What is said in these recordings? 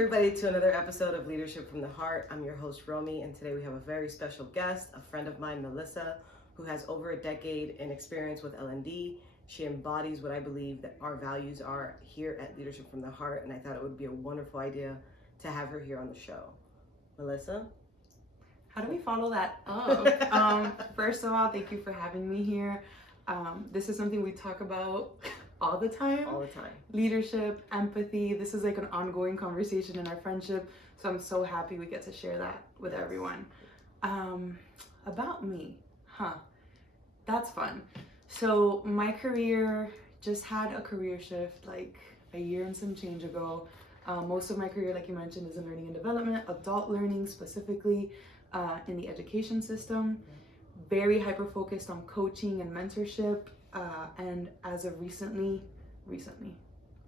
everybody, to another episode of Leadership from the Heart. I'm your host, Romy, and today we have a very special guest, a friend of mine, Melissa, who has over a decade in experience with L&D. She embodies what I believe that our values are here at Leadership from the Heart, and I thought it would be a wonderful idea to have her here on the show. Melissa? How do we follow that up? First of all, thank you for having me here. This is something we talk about all the time. All the time. Leadership, empathy. This is like an ongoing conversation in our friendship. So I'm so happy we get to share that with everyone. About me, that's fun. So my career just had a career shift like a year and some change ago. Most of my career, like you mentioned, is in learning and development, adult learning specifically in the education system. Very hyper-focused on coaching and mentorship. And as of recently,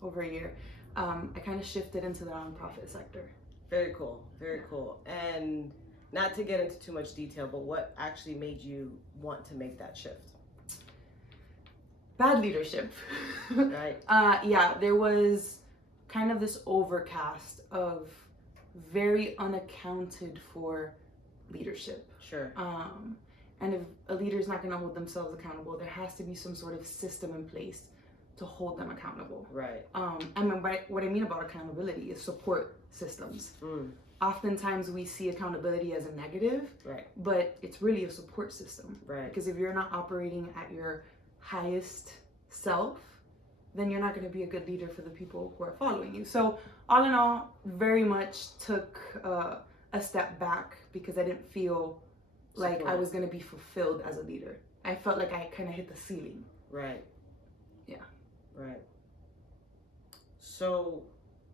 over a year, I kind of shifted into the nonprofit sector. Very cool, very cool. And not to get into too much detail, but what actually made you want to make that shift? Bad leadership. Right. Yeah, there was kind of this overcast of very unaccounted for leadership. Sure. And if a leader is not going to hold themselves accountable, there has to be some sort of system in place to hold them accountable. Right. And what I mean about accountability is support systems. Oftentimes we see accountability as a negative, right, but it's really a support system. Right. Because if you're not operating at your highest self, then you're not going to be a good leader for the people who are following you. So all in all, very much took a step back because I didn't feel like I was going to be fulfilled as a leader. I felt like I kind of hit the ceiling. Right. Yeah. Right. So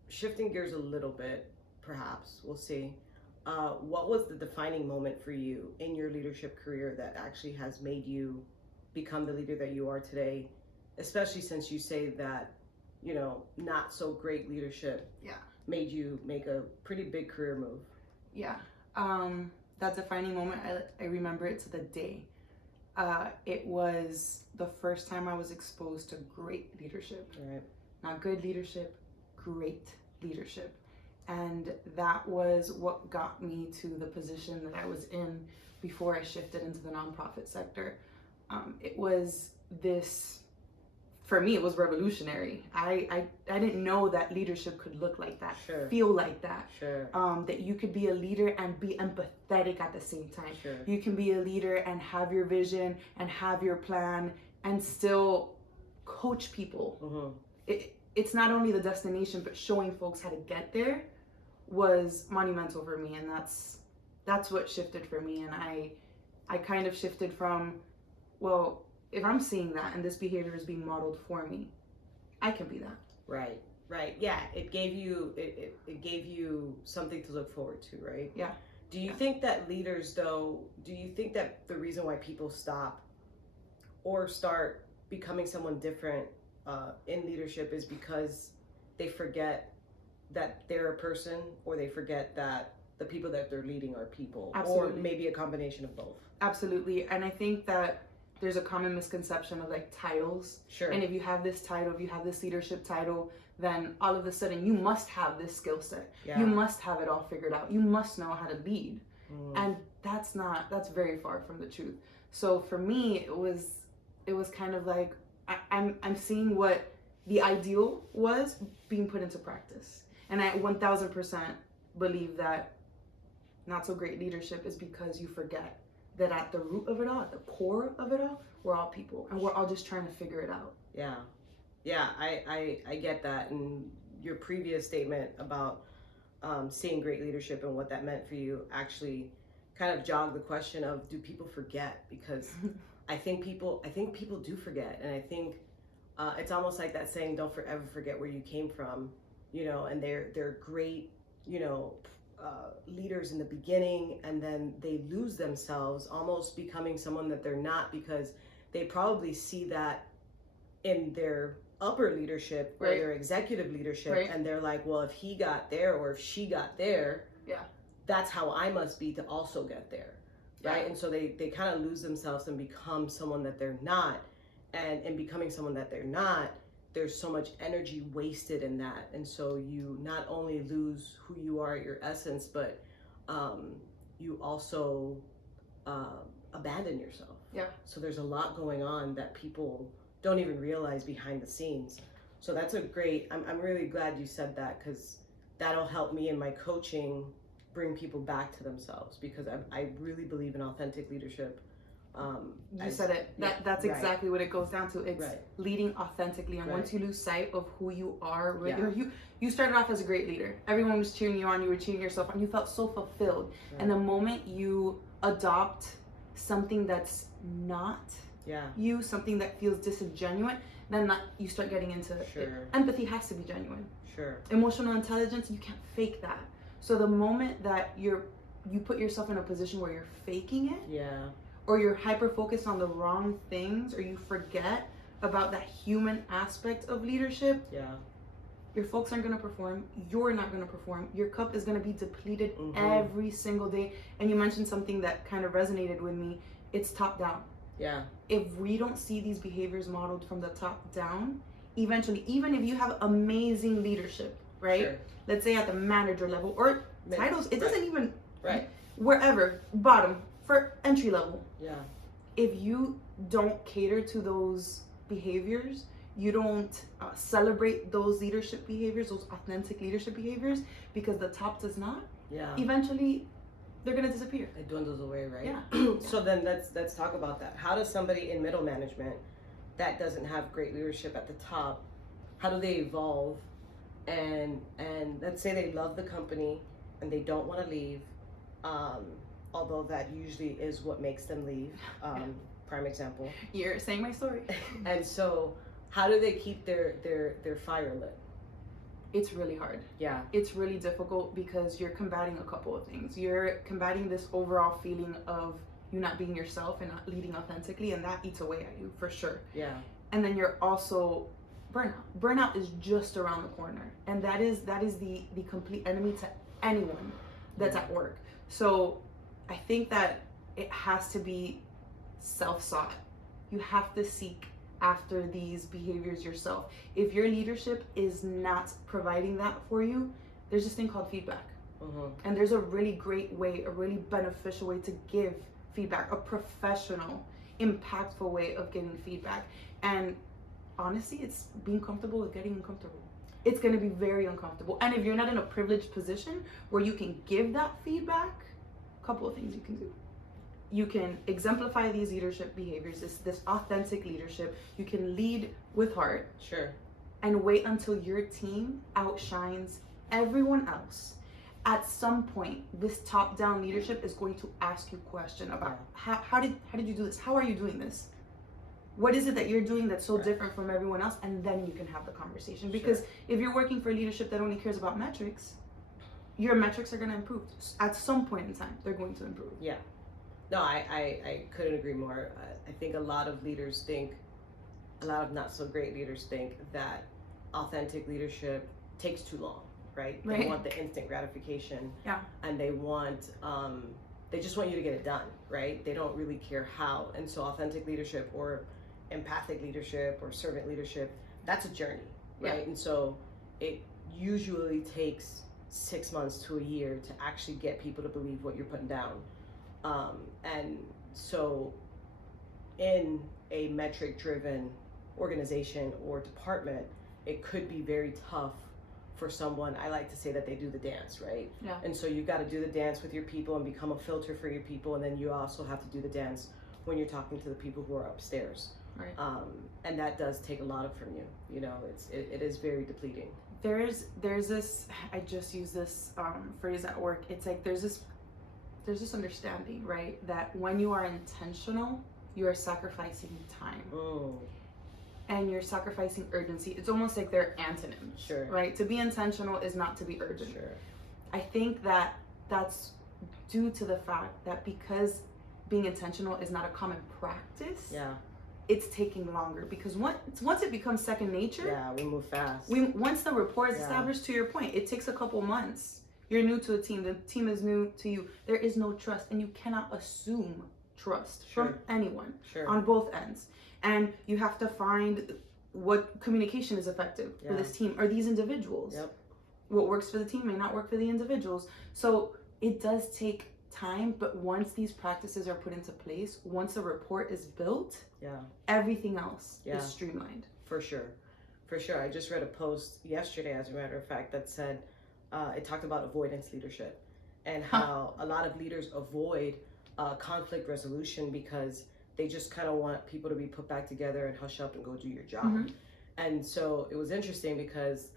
shifting gears a little bit, perhaps, we'll see. What was the defining moment for you in your leadership career that actually has made you become the leader that you are today, especially since you say that, you know, not so great leadership made you make a pretty big career move? Yeah. That defining moment, I remember it to the day. It was the first time I was exposed to great leadership. Right. Not good leadership, great leadership. And that was what got me to the position that I was in before I shifted into the nonprofit sector. It was this, for me, it was revolutionary. I didn't know that leadership could look like that, Sure, feel like that. Sure. That you could be a leader and be empathetic at the same time. Sure. You can be a leader and have your vision and have your plan and still coach people. It's not only the destination, but showing folks how to get there was monumental for me, and that's what shifted for me. And I kind of shifted from, well, if I'm seeing that and this behavior is being modeled for me, I can be that. Right. Right. Yeah. It gave you something to look forward to, right? Yeah. Do you think that leaders, though, do you think that the reason why people stop or start becoming someone different in leadership is because they forget that they're a person, or they forget that the people that they're leading are people? Absolutely. Or maybe a combination of both? Absolutely. And I think that there's a common misconception of like titles. Sure. And if you have this title, if you have this leadership title, then all of a sudden you must have this skill set. Yeah. You must have it all figured out. You must know how to lead. And that's very far from the truth. So for me, it was kind of like, I'm seeing what the ideal was being put into practice. And I 1000% believe that not so great leadership is because you forget that at the root of it all, at the core of it all, we're all people and we're all just trying to figure it out. Yeah. Yeah, I get that. And your previous statement about seeing great leadership and what that meant for you actually kind of jogged the question of, do people forget? Because I think people do forget. And I think it's almost like that saying, don't ever forget where you came from, you know, and they're great, you know, leaders in the beginning, and then they lose themselves, almost becoming someone that they're not, because they probably see that in their upper leadership or their executive leadership, and they're like, well, if he got there or if she got there, that's how I must be to also get there, right? And so they kind of lose themselves and become someone that they're not, and in becoming someone that they're not, there's so much energy wasted in that, and so you not only lose who you are at your essence, but you also abandon yourself. Yeah. So there's a lot going on that people don't even realize behind the scenes. So that's a great, I'm really glad you said that, because that'll help me in my coaching bring people back to themselves, because I really believe in authentic leadership. You said it. That's exactly what it goes down to. It's leading authentically, and once you lose sight of who you are, you started off as a great leader. Everyone was cheering you on. You were cheering yourself on. You felt so fulfilled. And the moment you adopt something that's not you, something that feels disingenuous, then you start getting into it. Empathy has to be genuine. Emotional intelligence, you can't fake that. So the moment that you put yourself in a position where you're faking it, or you're hyper focused on the wrong things, or you forget about that human aspect of leadership, your folks aren't going to perform. You're not going to perform. Your cup is going to be depleted every single day. And you mentioned something that kind of resonated with me. It's top down. If we don't see these behaviors modeled from the top down, eventually, even if you have amazing leadership, right? Let's say at the manager level or titles, it doesn't even, wherever, bottom, for entry level. If you don't cater to those behaviors, you don't celebrate those leadership behaviors, those authentic leadership behaviors, because the top does not, eventually they're going to disappear. It dwindles away, right? So then let's talk about that. How does somebody in middle management that doesn't have great leadership at the top, how do they evolve? And let's say they love the company and they don't want to leave, although that usually is what makes them leave. Prime example. You're saying my story. And so how do they keep their fire lit? It's really hard. It's really difficult because you're combating a couple of things. You're combating this overall feeling of you not being yourself and not leading authentically, and that eats away at you for sure. And then you're also burnout. Burnout is just around the corner, and that is the complete enemy to anyone that's at work. So I think that it has to be self-sought. You have to seek after these behaviors yourself. If your leadership is not providing that for you, there's this thing called feedback. And there's a really great way, a really beneficial way to give feedback, a professional, impactful way of giving feedback. And honestly, it's being comfortable with getting uncomfortable. It's going to be very uncomfortable. And if you're not in a privileged position where you can give that feedback, a couple of things you can do. You can exemplify these leadership behaviors, this authentic leadership. You can lead with heart. And wait until your team outshines everyone else. At some point, this top-down leadership is going to ask you a question about how did you do this? How are you doing this? What is it that you're doing that's so different from everyone else? And then you can have the conversation. Because if you're working for leadership that only cares about metrics, your metrics are going to improve. At some point in time, they're going to improve. No, I couldn't agree more. I think a lot of leaders think, a lot of not so great leaders think that authentic leadership takes too long, right? They want the instant gratification. And they want, they just want you to get it done, right? They don't really care how. And so authentic leadership or empathic leadership or servant leadership, that's a journey, right? And so it usually takes 6 months to a year to actually get people to believe what you're putting down. And so in a metric-driven organization or department, it could be very tough for someone. I like to say that they do the dance, right? And so you've got to do the dance with your people and become a filter for your people, and then you also have to do the dance when you're talking to the people who are upstairs. And that does take a lot from you. You know, it is very depleting. There's this, I just use this phrase at work. It's like there's this understanding, right, that when you are intentional, you are sacrificing time. And you're sacrificing urgency. It's almost like they're antonyms, right? To be intentional is not to be urgent. I think that that's due to the fact that because being intentional is not a common practice, it's taking longer, because once it becomes second nature, we move fast. Once the rapport is established, to your point, it takes a couple months. You're new to a team, the team is new to you. There is no trust, and you cannot assume trust from anyone on both ends. And you have to find what communication is effective for Yeah. this team or these individuals. Yep. What works for the team may not work for the individuals. So it does take time, but once these practices are put into place, once a rapport is built, Yeah. everything else Yeah. is streamlined. For sure. For sure. I just read a post yesterday, as a matter of fact, that said it talked about avoidance leadership and how a lot of leaders avoid conflict resolution because they just kind of want people to be put back together and hush up and go do your job. Mm-hmm. And so it was interesting because,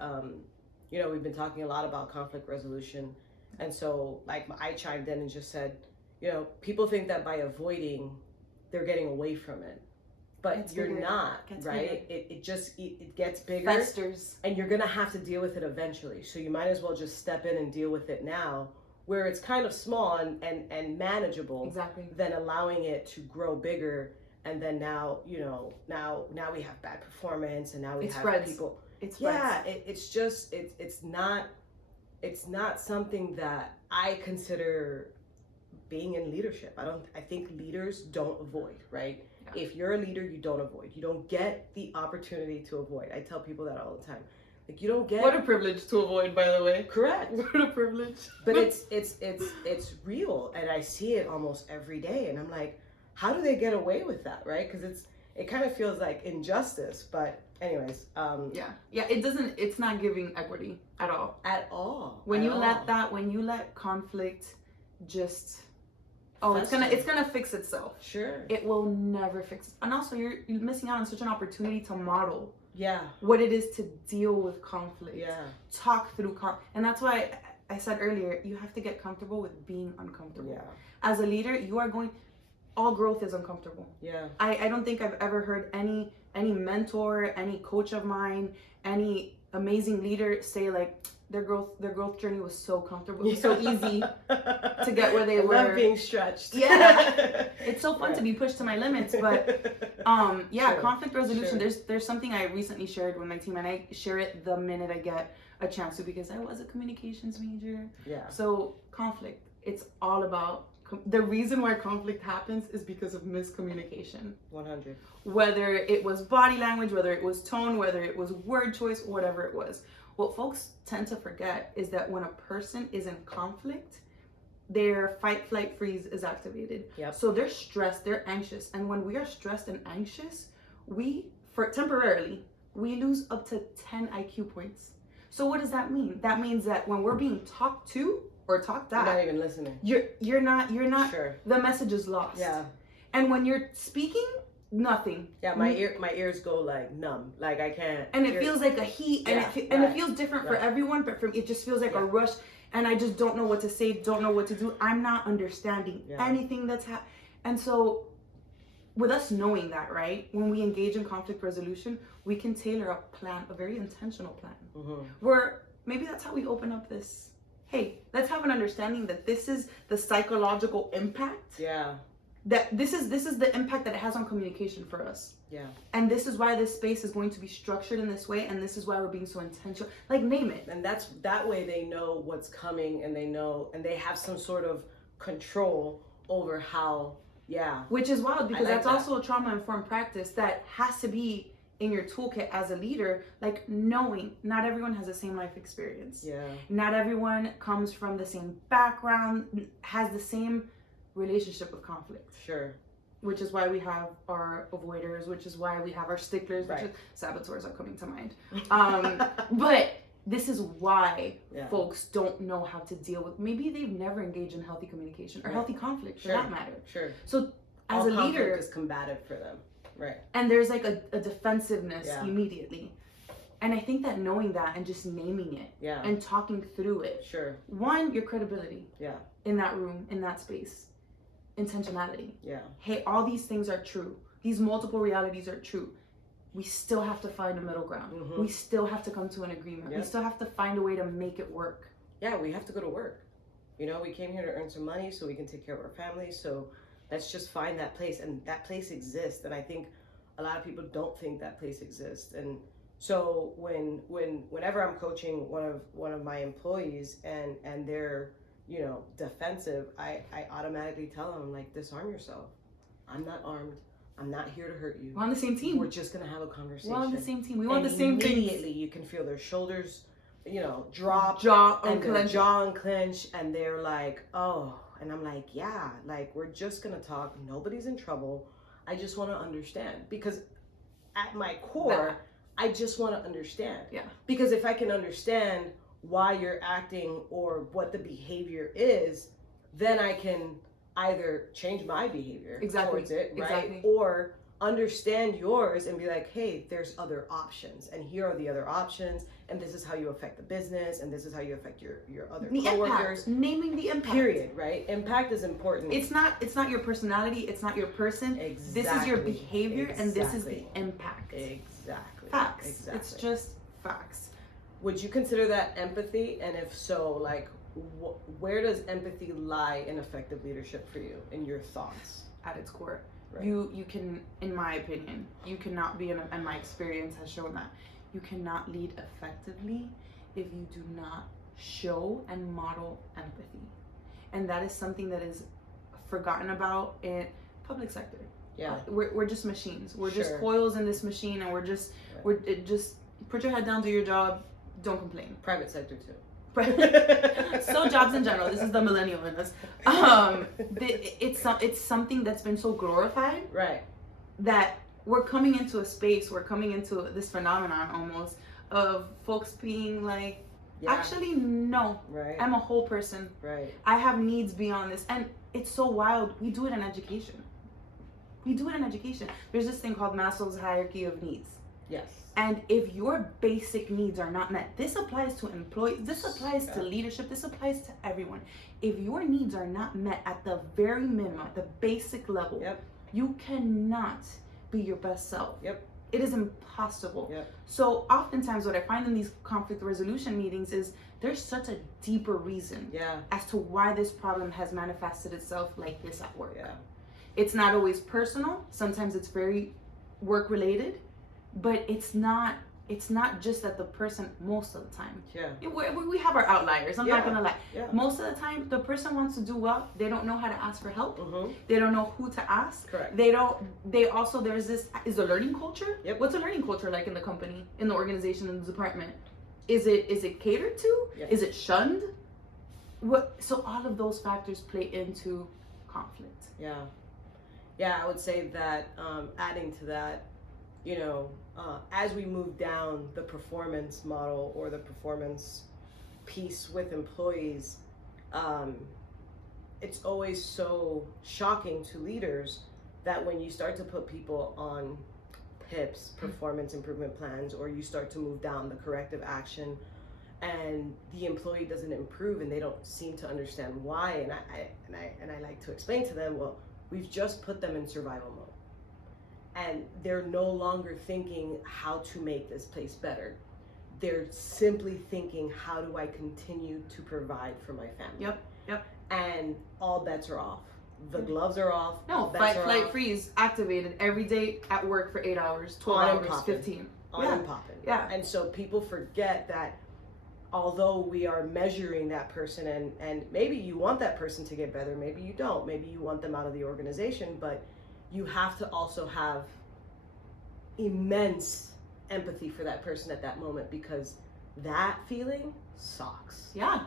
we've been talking a lot about conflict resolution. And so, like, I chimed in and just said, people think that by avoiding, they're getting away from it. But Gets you're bigger. not, Gets right? It gets bigger. Festers. And you're going to have to deal with it eventually. So you might as well just step in and deal with it now, where it's kind of small and manageable. Exactly. Than allowing it to grow bigger. And then now we have bad performance, and now we have spreads. people. It spreads. Yeah, it's not something that I consider being in leadership. I think leaders don't avoid, right? Yeah. If you're a leader, you don't avoid. You don't get the opportunity to avoid. I tell people that all the time. Like, you don't get. What a privilege to avoid, by the way. Correct. What a privilege. But it's real, and I see it almost every day, and I'm like, how do they get away with that, right? Because it kind of feels like injustice. But anyways, it's not giving equity at all. When you let conflict just it's gonna fix itself. Sure. It will never fix it. And also you're missing out on such an opportunity to model what it is to deal with conflict. Yeah. Talk through and that's why I said earlier, you have to get comfortable with being uncomfortable. Yeah. As a leader, all growth is uncomfortable. Yeah. I don't think I've ever heard any mentor, any coach of mine, any amazing leader say like their growth journey was so comfortable. It was so easy to get where they were. Love being stretched. Yeah. It's so fun to be pushed to my limits, but Sure. Conflict resolution. Sure. There's something I recently shared with my team, and I share it the minute I get a chance to because I was a communications major. Yeah. So conflict, it's all about the reason why conflict happens is because of miscommunication. 100. Whether it was body language, whether it was tone, whether it was word choice, whatever it was. What folks tend to forget is that when a person is in conflict, their fight, flight, freeze is activated. Yep. So they're stressed, they're anxious. And when we are stressed and anxious, temporarily, we lose up to 10 IQ points. So what does that mean? That means that when we're being talked to or talked at, you're not even listening. You're not Sure. The message is lost. Yeah. And when you're speaking, nothing. Yeah, my ears go like numb. Like I can't. And it feels like a heat, and it feels different for everyone, but for me, it just feels like a rush, and I just don't know what to say, don't know what to do. I'm not understanding anything that's happening. And so, with us knowing that, right, when we engage in conflict resolution, we can tailor a plan, a very intentional plan, where maybe that's how we open up this. Hey, let's have an understanding that this is the psychological impact. Yeah. That this is the impact that it has on communication for us. Yeah. And this is why this space is going to be structured in this way, and this is why we're being so intentional. Like, name it. And that way they know what's coming, and they have some sort of control over how. Yeah. Which is wild because that's also a trauma-informed practice that has to be in your toolkit as a leader, like knowing not everyone has the same life experience. Yeah. Not everyone comes from the same background, has the same relationship with conflict. Sure. Which is why we have our avoiders, which is why we have our sticklers, right. which is saboteurs are coming to mind. But this is why folks don't know how to deal with, maybe they've never engaged in healthy communication or healthy conflict for that matter. Sure. So as a leader, conflict is combative for them. Right. And there's like a defensiveness immediately. And I think that knowing that and just naming it and talking through it. Sure. One, your credibility. Yeah. In that room, in that space. Intentionality. Yeah. Hey, all these things are true. These multiple realities are true. We still have to find a middle ground. We still have to come to an agreement. We still have to find a way to make it work. Yeah, we have to go to work. We came here to earn some money so we can take care of our families. So let's just find that place, and that place exists. And I think a lot of people don't think that place exists. And so whenever I'm coaching one of my employees and they're defensive, I automatically tell them, like, disarm yourself. I'm not armed. I'm not here to hurt you. We're on the same team. We're just going to have a conversation. We're on the same team. We want the same things. Immediately you can feel their shoulders, drop. Jaw and their unclench. jaw unclench. And they're like, oh. And I'm like, yeah, like, we're just going to talk. Nobody's in trouble. I just want to understand. Because at my core, I just want to understand. Yeah. Because if I can understand why you're acting or what the behavior is, then I can either change my behavior towards it, right? Exactly. Or understand yours and be like, hey, there's other options, and here are the other options, and this is how you affect the business, and this is how you affect your other coworkers. Naming the impact. Period, right? Impact is important. It's not your personality, it's not your person. Exactly. This is your behavior, and this is the impact. Exactly. Facts. Exactly. It's just facts. Would you consider that empathy? And if so, like, where does empathy lie in effective leadership for you, in your thoughts? At its core. Right. You can, in my opinion, you cannot be, and my experience has shown that, you cannot lead effectively if you do not show and model empathy. And that is something that is forgotten about in public sector. Yeah. We're just machines. We're just Sure. coils in this machine, and we're just put your head down, do your job, don't complain. Private sector too. So jobs in general. This is the millennial in us. It's something that's been so glorified, right? That we're coming into a space. We're coming into this phenomenon almost of folks being like, actually, no. Right. I'm a whole person. Right. I have needs beyond this, and it's so wild. We do it in education. There's this thing called Maslow's hierarchy of needs. Yes. And if your basic needs are not met, this applies to employees, this applies to leadership, this applies to everyone. If your needs are not met at the very minimum, at the basic level, you cannot be your best self. Yep. It is impossible. Yep. So oftentimes what I find in these conflict resolution meetings is there's such a deeper reason as to why this problem has manifested itself like this at work. Yeah. It's not always personal. Sometimes it's very work related. But it's not just that the person, most of the time. Yeah. We have our outliers. I'm not gonna lie. Yeah. Most of the time, the person wants to do well. They don't know how to ask for help. Mm-hmm. They don't know who to ask. Correct. There's this, is a learning culture? Yep. What's a learning culture like in the company, in the organization, in the department? Is it catered to? Yes. Is it shunned? So all of those factors play into conflict. Yeah. Yeah, I would say that, adding to that, as we move down the performance model or the performance piece with employees, it's always so shocking to leaders that when you start to put people on PIPs, performance improvement plans, or you start to move down the corrective action and the employee doesn't improve and they don't seem to understand why, and I like to explain to them, well, we've just put them in survival mode. And they're no longer thinking how to make this place better. They're simply thinking, how do I continue to provide for my family? Yep. And all bets are off. The gloves are off. No, fight, flight, freeze activated every day at work for 8 hours, 12 hours, 15. On and popping. Yeah. And so people forget that although we are measuring that person, and maybe you want that person to get better, maybe you don't, maybe you want them out of the organization, but you have to also have immense empathy for that person at that moment, because that feeling sucks. Yeah.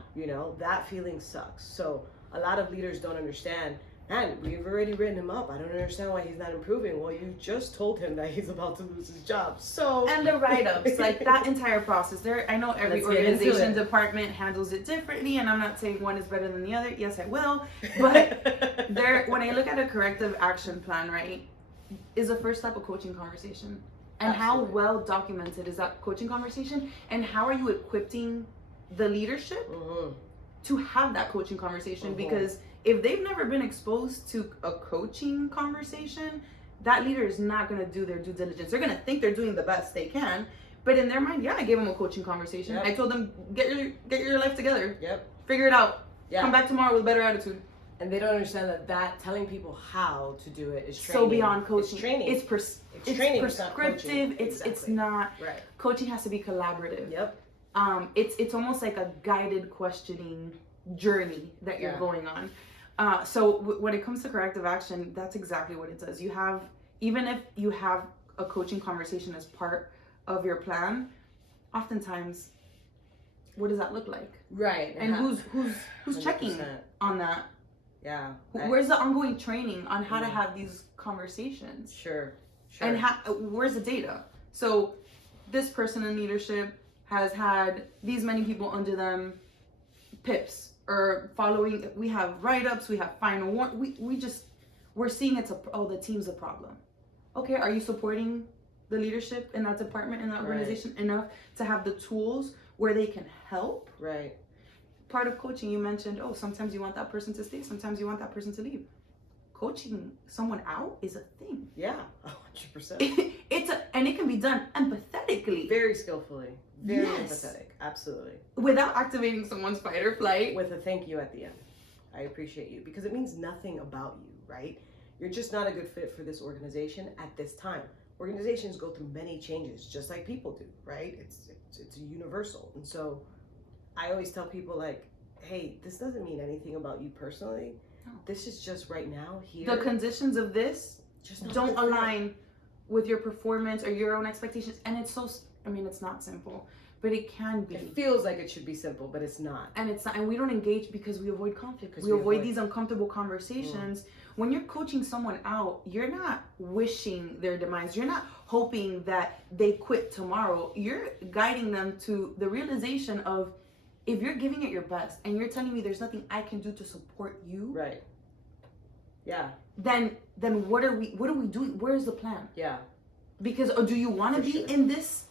That feeling sucks. So a lot of leaders don't understand, man, we've already written him up. I don't understand why he's not improving. Well, you just told him that he's about to lose his job. So and the write-ups, like that entire process there, I know every organization department handles it differently, and I'm not saying one is better than the other. Yes, I will. But when I look at a corrective action plan, right, is the first step a coaching conversation. And Absolutely. How well documented is that coaching conversation, and how are you equipping the leadership to have that coaching conversation? Because if they've never been exposed to a coaching conversation, that leader is not going to do their due diligence. They're going to think they're doing the best they can, but in their mind, I gave them a coaching conversation. I told them, get your life together. Figure it out. Come back tomorrow with a better attitude. And they don't understand that telling people how to do it is training. So beyond coaching. It's training. It's training, prescriptive. It's not. Right. Coaching has to be collaborative. Yep. It's almost like a guided questioning journey that you're going on. So when it comes to corrective action, that's exactly what it does. You have even if you have a coaching conversation as part of your plan, oftentimes, what does that look like? Right. And who's checking 100%. on that? Yeah. Where's the ongoing training on how to have these conversations? Sure. And where's the data? So this person in leadership has had these many people under them, PIPs, or following. We have write-ups, we have final one. We're seeing the team's a problem. Okay, are you supporting the leadership in that department, in that organization enough to have the tools where they can help? Right. Part of coaching, you mentioned, sometimes you want that person to stay, sometimes you want that person to leave. Coaching someone out is a thing. Yeah, 100%. And it can be done empathetically. Very skillfully. Very empathetic. Absolutely. Without activating someone's fight or flight. With a thank you at the end. I appreciate you. Because it means nothing about you, right? You're just not a good fit for this organization at this time. Organizations go through many changes, just like people do, right? It's universal. And so I always tell people, like, hey, this doesn't mean anything about you personally. No. This is just right now here. The conditions of this just don't align with your performance or your own expectations. And it's not simple, but it can be. It feels like it should be simple, but it's not. And it's not. And we don't engage because we avoid conflict. We avoid these uncomfortable conversations. When you're coaching someone out, you're not wishing their demise. You're not hoping that they quit tomorrow. You're guiding them to the realization of, if you're giving it your best and you're telling me there's nothing I can do to support you, right? Yeah. Then what are we doing? Where's the plan? Yeah. Because do you want to be in this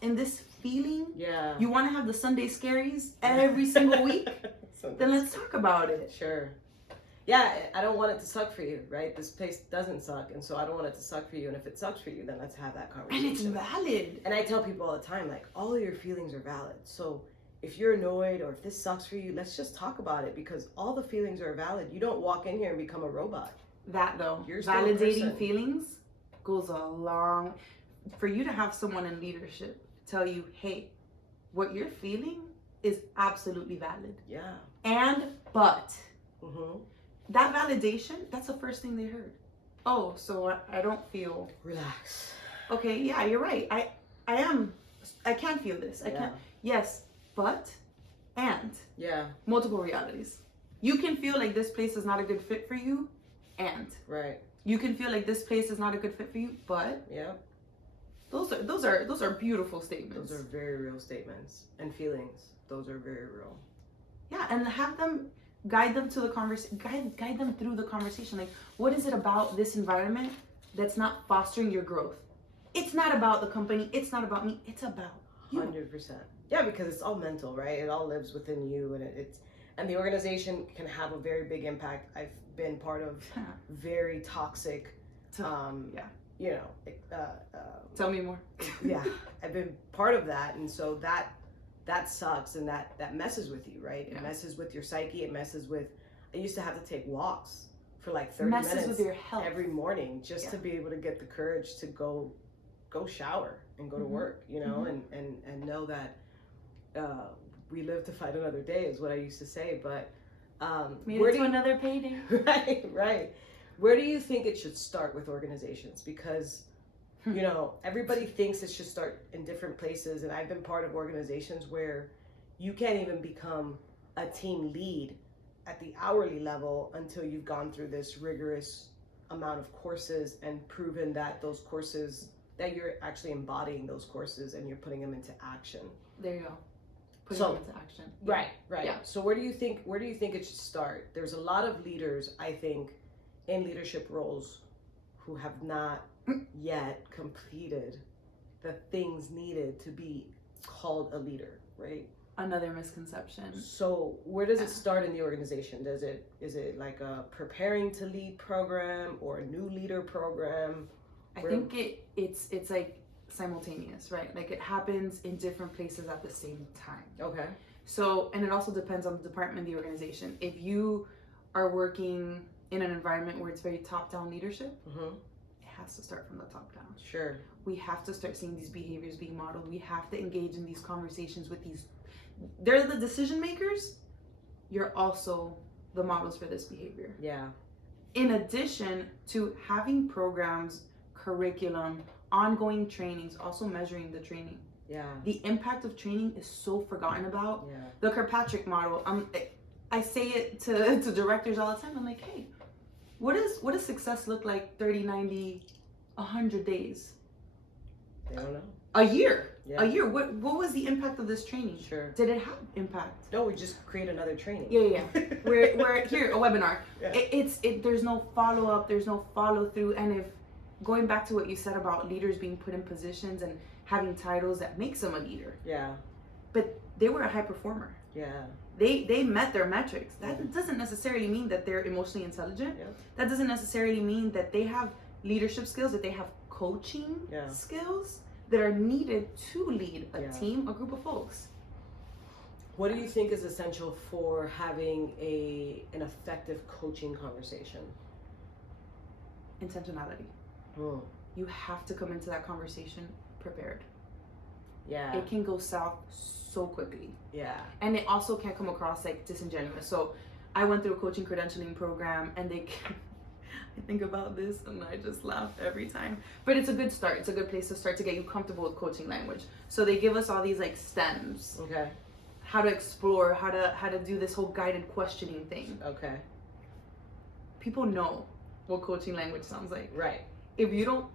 feeling? Yeah. You want to have the Sunday scaries every single week? Then let's talk about it. Sure. Yeah, I don't want it to suck for you, right? This place doesn't suck, and so I don't want it to suck for you. And if it sucks for you, then let's have that conversation. And it's valid. And I tell people all the time, like, all of your feelings are valid. So if you're annoyed or if this sucks for you, let's just talk about it, because all the feelings are valid. You don't walk in here and become a robot. That though, you're still a validating feelings goes a long. For you to have someone in leadership tell you, hey, what you're feeling is absolutely valid. Yeah. But that validation, that's the first thing they heard. Oh, so I don't feel. Relax. Okay, yeah, you're right. I can feel this. I can't. Yes, and. Yeah. Multiple realities. You can feel like this place is not a good fit for you, and. Right. You can feel like this place is not a good fit for you, but. Yeah. Those are beautiful statements. Those are very real statements and feelings. Those are very real. Yeah, and have them guide them to the guide them through the conversation. Like, what is it about this environment that's not fostering your growth? It's not about the company. It's not about me. It's about you. 100%. Yeah, because it's all mental, right? It all lives within you, and the organization can have a very big impact. I've been part of very toxic, Tell me more. Yeah, I've been part of that, and so that sucks, and that messes with you, right? It messes with your psyche. It messes with. I used to have to take walks for like 30 minutes with your health every morning just to be able to get the courage to go shower and go to work, and know that we live to fight another day is what I used to say. But another payday. Right. Where do you think it should start with organizations? Because everybody thinks it should start in different places, and I've been part of organizations where you can't even become a team lead at the hourly level until you've gone through this rigorous amount of courses and proven that those courses, that you're actually embodying those courses and you're putting them into action. There you go. Putting them into action. Right. Yeah. So where do you think it should start? There's a lot of leaders, I think, in leadership roles who have not yet completed the things needed to be called a leader, right? Another misconception. So where does it start in the organization? Is it like a preparing to lead program or a new leader program? I think it's like simultaneous, right? Like it happens in different places at the same time. Okay. So, and it also depends on the department, the organization. If you are working in an environment where it's very top-down leadership, it has to start from the top down. Sure. We have to start seeing these behaviors being modeled. We have to engage in these conversations with these. They're the decision makers. You're also the models for this behavior. Yeah. In addition to having programs curriculum, ongoing trainings, also measuring the training. Yeah. The impact of training is so forgotten about. Yeah. The Kirkpatrick model, I say it to directors all the time. I'm like, hey, what does success look like 30, 90, 100 days? They don't know. A year. Yeah. A year. What was the impact of this training? Sure. Did it have impact? No, we just create another training. Yeah. We're here, a webinar. Yeah. There's no follow-up, there's no follow-through. And if going back to what you said about leaders being put in positions and having titles that makes them a leader. Yeah. But they were a high performer. Yeah. They met their metrics. That doesn't necessarily mean that they're emotionally intelligent. Yeah. That doesn't necessarily mean that they have leadership skills, that they have coaching Yeah. skills that are needed to lead a Yeah. team, a group of folks. What do you think is essential for having an effective coaching conversation? Intentionality. You have to come into that conversation prepared. Yeah. It can go south so quickly. Yeah. And it also can come across like disingenuous. So I went through a coaching credentialing program, and I think about this and I just laugh every time. But it's a good start. It's a good place to start to get you comfortable with coaching language. So they give us all these like stems. Okay. How to explore, how to do this whole guided questioning thing. Okay. People know what coaching language sounds like. Right. If you don't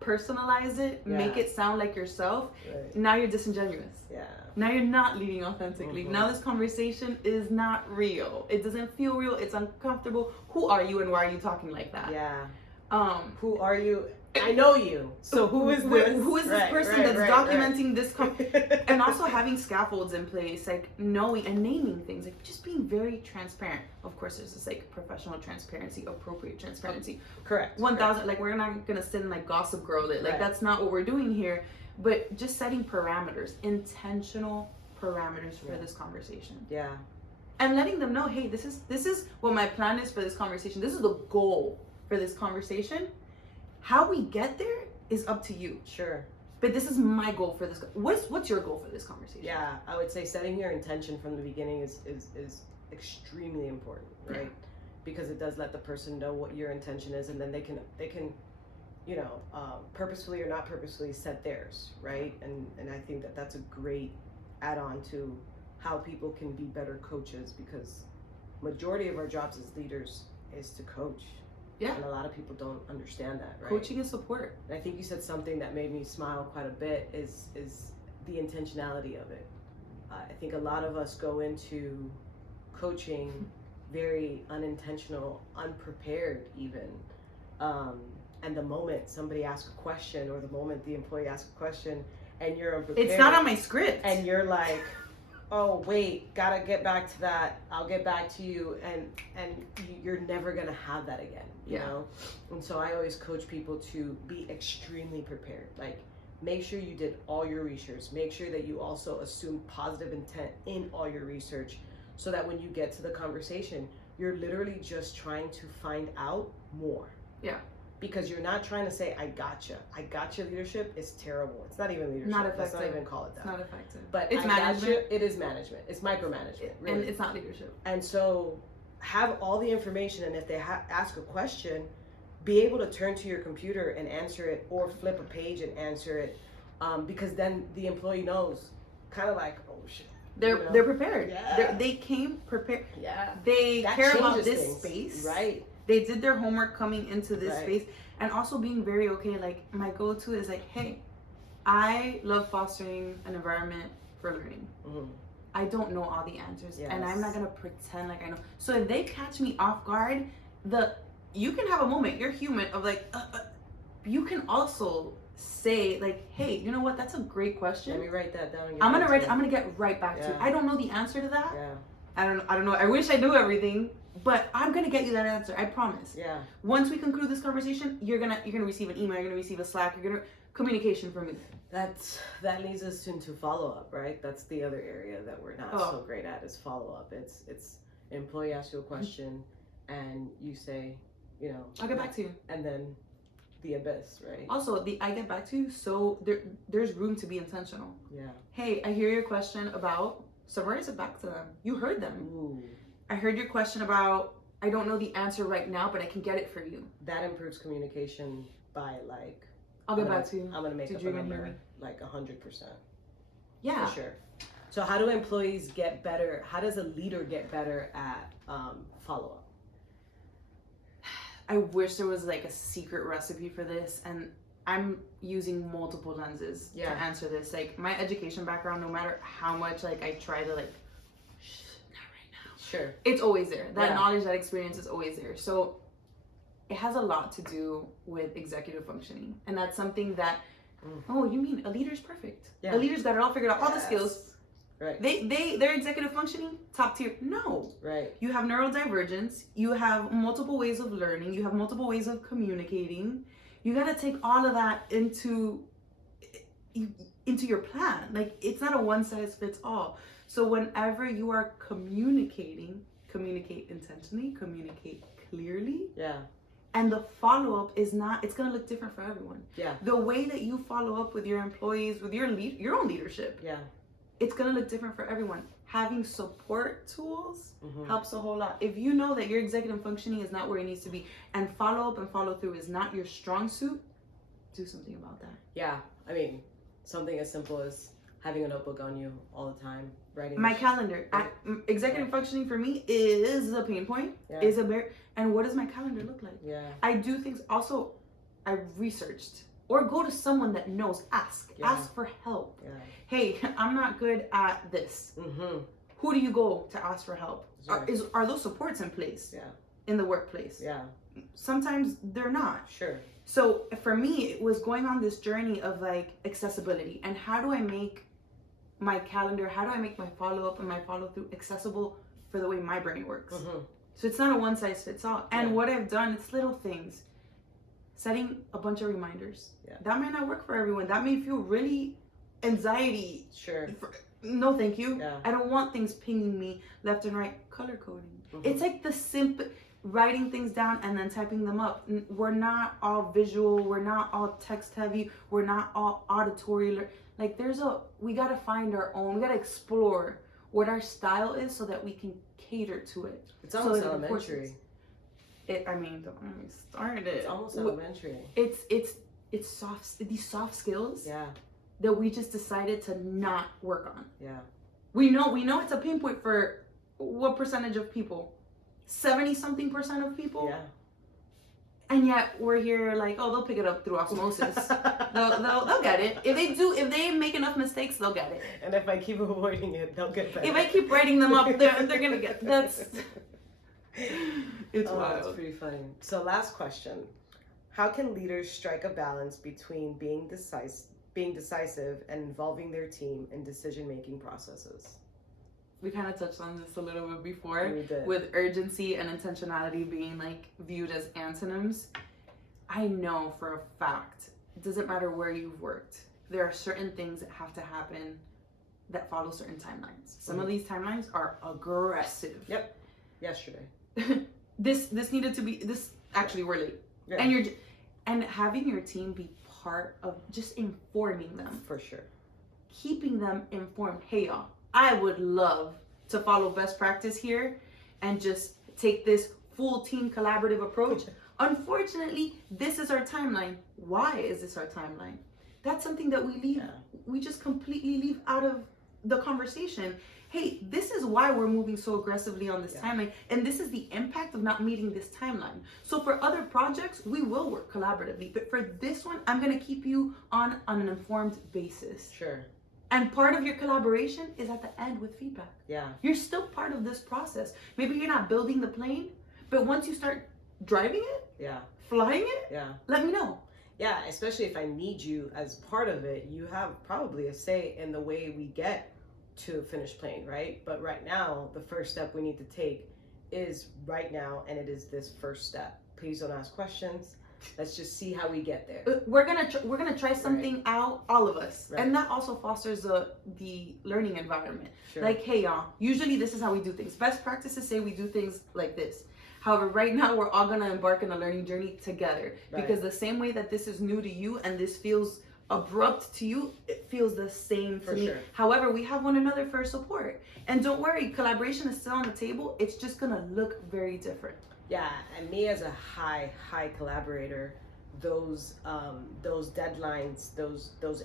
personalize it, Yeah. make it sound like yourself, Right. now you're disingenuous. Yeah. Now you're not leading authentically. Mhm. Now this conversation is not real. It doesn't feel real. It's uncomfortable. Who are you and why are you talking like that? Yeah. Um, Who are you? I know you. So who is this? Who is this Right, person right, that's right, documenting this? right. And also having scaffolds in place, like knowing and naming things, like just being very transparent. Of course, there's this like professional transparency, appropriate transparency. Correct. 1,000. Like we're not gonna sit and like gossip girl it. Like Right. that's not what we're doing here. But just setting parameters, intentional parameters for Yeah. this conversation. Yeah. And letting them know, hey, this is what my plan is for this conversation. This is the goal for this conversation. How we get there is up to you. Sure. But this is my goal for this. What's your goal for this conversation? Yeah, I would say setting your intention from the beginning is extremely important, right? Yeah. Because it does let the person know what your intention is, and then they can purposefully or not purposefully set theirs, right? And I think that's a great add-on to how people can be better coaches, because majority of our jobs as leaders is to coach. Yeah. And a lot of people don't understand that, right? Coaching is support. And I think you said something that made me smile quite a bit is the intentionality of it. I think a lot of us go into coaching very unintentional, unprepared even. And the moment somebody asks a question, or the moment the employee asks a question and you're unprepared. It's not on my script. And you're like, oh wait, gotta get back to that. I'll get back to you, and you're never gonna have that again. You know? And so I always coach people to be extremely prepared. Like, make sure you did all your research. Make sure that you also assume positive intent in all your research, so that when you get to the conversation, you're literally just trying to find out more. Yeah. Because you're not trying to say, I gotcha. I gotcha leadership is terrible. It's not even leadership. Not effective. Let's not even call it that. It's not effective. But it's I management. gotcha, it is management. It's micromanagement. Really. And it's not leadership. And so have all the information, and if they ask a question, be able to turn to your computer and answer it, or flip a page and answer it, because then the employee knows, kind of like, oh shit. They're prepared. Yeah. They came prepared. Yeah. They That care about changes this things. space. Right. They did their homework coming into this Right. space, and also being very okay. Like my go-to is like, hey, I love fostering an environment for learning. Mm-hmm. I don't know all the answers, Yes. and I'm not gonna pretend like I know. So if they catch me off guard, you can have a moment. You're human of like, you can also say like, hey, you know what? That's a great question. Let me write that down. I'm gonna get right back to it. Yeah. I don't know the answer to that. Yeah. I don't know. I wish I knew everything, but I'm gonna get you that answer. I promise. Yeah. Once we conclude this conversation, you're gonna receive an email. You're gonna receive a Slack. You're gonna communication from me. That leads us into follow-up, right? That's the other area that we're not so great at, is follow-up. It's employee asks you a question and you say, I'll get back to you. And then the abyss, right? Also, I get back to you, so there's room to be intentional. Yeah. Hey, I hear your question about, summarize it back to them. You heard them. Ooh. I heard your question about, I don't know the answer right now, but I can get it for you. That improves communication by like I'll get back to you. I'm gonna make Did up you a even hear number me? like 100%. Yeah. For sure. So how do employees get better? How does a leader get better at follow-up? I wish there was like a secret recipe for this, and I'm using multiple lenses to answer this. Like my education background, no matter how much like I try to like, not right now. Sure. It's always there. That knowledge, that experience is always there. So it has a lot to do with executive functioning, and that's something that. Oh, you mean a leader's perfect? Yeah. A leader's got it all figured out, all the skills. Right. Their executive functioning, top tier. No. Right. You have neurodivergence. You have multiple ways of learning. You have multiple ways of communicating. You got to take all of that into your plan. Like it's not a one size fits all. So whenever you are communicating, communicate intentionally, communicate clearly. Yeah. And the follow-up is not, it's going to look different for everyone. Yeah. The way that you follow up with your employees, with your own leadership. Yeah. It's going to look different for everyone. Having support tools helps a whole lot. If you know that your executive functioning is not where it needs to be, and follow-up and follow-through is not your strong suit, do something about that. Yeah. I mean, something as simple as having a notebook on you all the time, writing. My calendar. Executive functioning for me is a pain point. Is a and what does my calendar look like? Yeah. I do things. Also, I researched or go to someone that knows. Ask for help. Yeah. Hey, I'm not good at this. Who do you go to ask for help? Sure. Are those supports in place? Yeah. In the workplace? Yeah. Sometimes they're not. Sure. So for me, it was going on this journey of like accessibility and how do I make my calendar, how do I make my follow-up and my follow-through accessible for the way my brain works? So it's not a one-size-fits-all. And what I've done, it's little things. Setting a bunch of reminders. Yeah. That might not work for everyone. That may feel really anxiety. Sure. No, thank you. Yeah. I don't want things pinging me left and right. Color coding. It's like the simple writing things down and then typing them up. We're not all visual. We're not all text heavy. We're not all auditory. Like we got to find our own. We got to explore what our style is so that we can cater to it. It's almost elementary. Don't let me start it. It's almost elementary. It's soft. These soft skills. Yeah. That we just decided to not work on. Yeah. We know it's a pain point for what percentage of people? 70-something% of people. Yeah. And yet we're here like, oh, they'll pick it up through osmosis. they'll get it. If they make enough mistakes, they'll get it. And if I keep avoiding it, they'll get better. If I keep writing them up, they're gonna get. It's wild. That's pretty funny. So last question: how can leaders strike a balance between being decisive and involving their team in decision-making processes? We kind of touched on this a little bit before, with urgency and intentionality being like viewed as antonyms. I know for a fact, it doesn't matter where you've worked, there are certain things that have to happen that follow certain timelines. Some of these timelines are aggressive. Yep. Yesterday. This needed to be, actually we're late. Yeah. And having your team be part of just informing them. For sure. Keeping them informed. Hey y'all, I would love to follow best practice here and just take this full team collaborative approach. Unfortunately, this is our timeline. Why is this our timeline? That's something that we just completely leave out of the conversation. Hey, this is why we're moving so aggressively on this timeline, and this is the impact of not meeting this timeline. So for other projects, we will work collaboratively, but for this one, I'm gonna keep you on an informed basis. Sure. And part of your collaboration is at the end with feedback. Yeah. You're still part of this process. Maybe you're not building the plane, but once you start driving it, flying it, let me know. Yeah, especially if I need you as part of it, you have probably a say in the way we get to a finished plane, right? But right now, the first step we need to take is right now, and it is this first step. Please don't ask questions. Let's just see how we get there. We're gonna try something out, all of us, and that also fosters the learning environment. Sure. Like, hey y'all, usually this is how we do things. Best practices say we do things like this. However, right now we're all gonna embark on a learning journey together, because the same way that this is new to you and this feels abrupt to you, it feels the same to me. Sure. However, we have one another for support, and don't worry, collaboration is still on the table. It's just gonna look very different. Yeah, and me as a high collaborator, those deadlines, those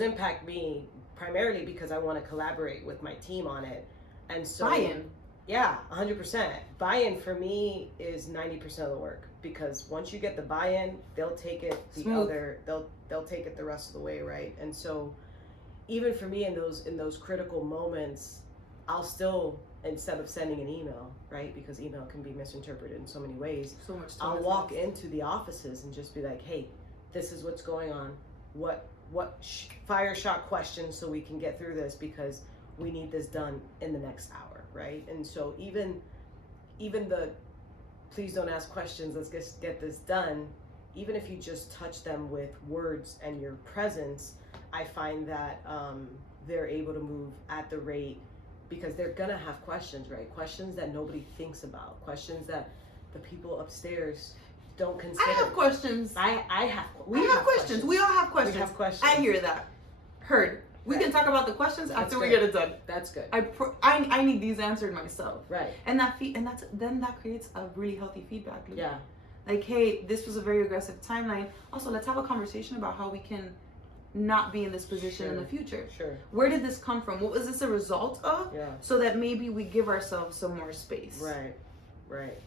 impact me primarily because I want to collaborate with my team on it. And so buy-in. Yeah, 100%. Buy-in for me is 90% of the work, because once you get the buy-in, they'll take it they'll take it the rest of the way, right? And so even for me in those critical moments, I'll still, instead of sending an email, right? Because email can be misinterpreted in so many ways. So much. I'll walk into the offices and just be like, "Hey, this is what's going on. What fire shot questions so we can get through this, because we need this done in the next hour," right? And so even the please don't ask questions, let's just get this done, even if you just touch them with words and your presence, I find that they're able to move at the rate, because they're gonna have questions, right? Questions that nobody thinks about, questions that the people upstairs don't consider. I have questions. We have questions. We all have questions. We have questions. I hear that. Heard. We can talk about the questions after we good. get it done. That's good. I need these answered myself. Right. And then that creates a really healthy feedback loop. Yeah. Like, hey, this was a very aggressive timeline. Also, let's have a conversation about how we can not be in this position in the future. Sure. Where did this come from? What was this a result of? Yeah. So that maybe we give ourselves some more space. Right. Right.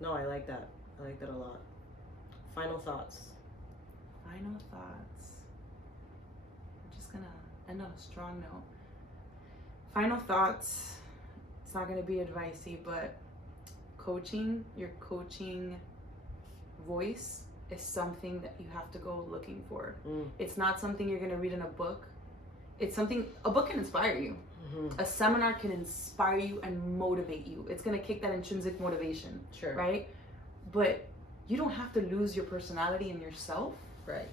No, I like that. I like that a lot. Final thoughts. Final thoughts. I'm just gonna end on a strong note. Final thoughts. It's not gonna be advicey, but your coaching voice is something that you have to go looking for. It's not something you're gonna read in a book. It's something, a book can inspire you. A seminar can inspire you and motivate you. It's gonna kick that intrinsic motivation. Sure. Right? But you don't have to lose your personality and yourself. Right.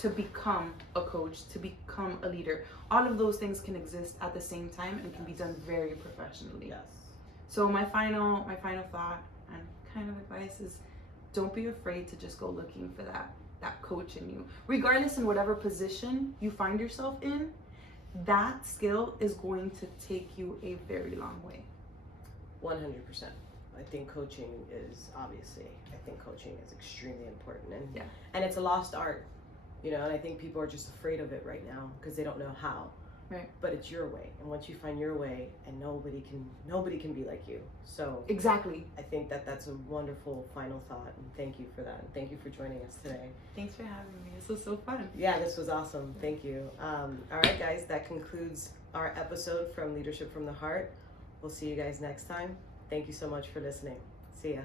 To become a coach, to become a leader. All of those things can exist at the same time and can be done very professionally. Yes. So my final thought and kind of advice is, don't be afraid to just go looking for that coach in you. Regardless in whatever position you find yourself in, that skill is going to take you a very long way. 100%. I think coaching is extremely important, and it's a lost art, and I think people are just afraid of it right now because they don't know how. Right. But it's your way, and once you find your way, and nobody can be like you. So exactly. I think that's a wonderful final thought, and thank you for that. And thank you for joining us today. Thanks for having me. This was so fun. Yeah, this was awesome. Thank you. All right, guys, that concludes our episode from Leadership from the Heart. We'll see you guys next time. Thank you so much for listening. See ya.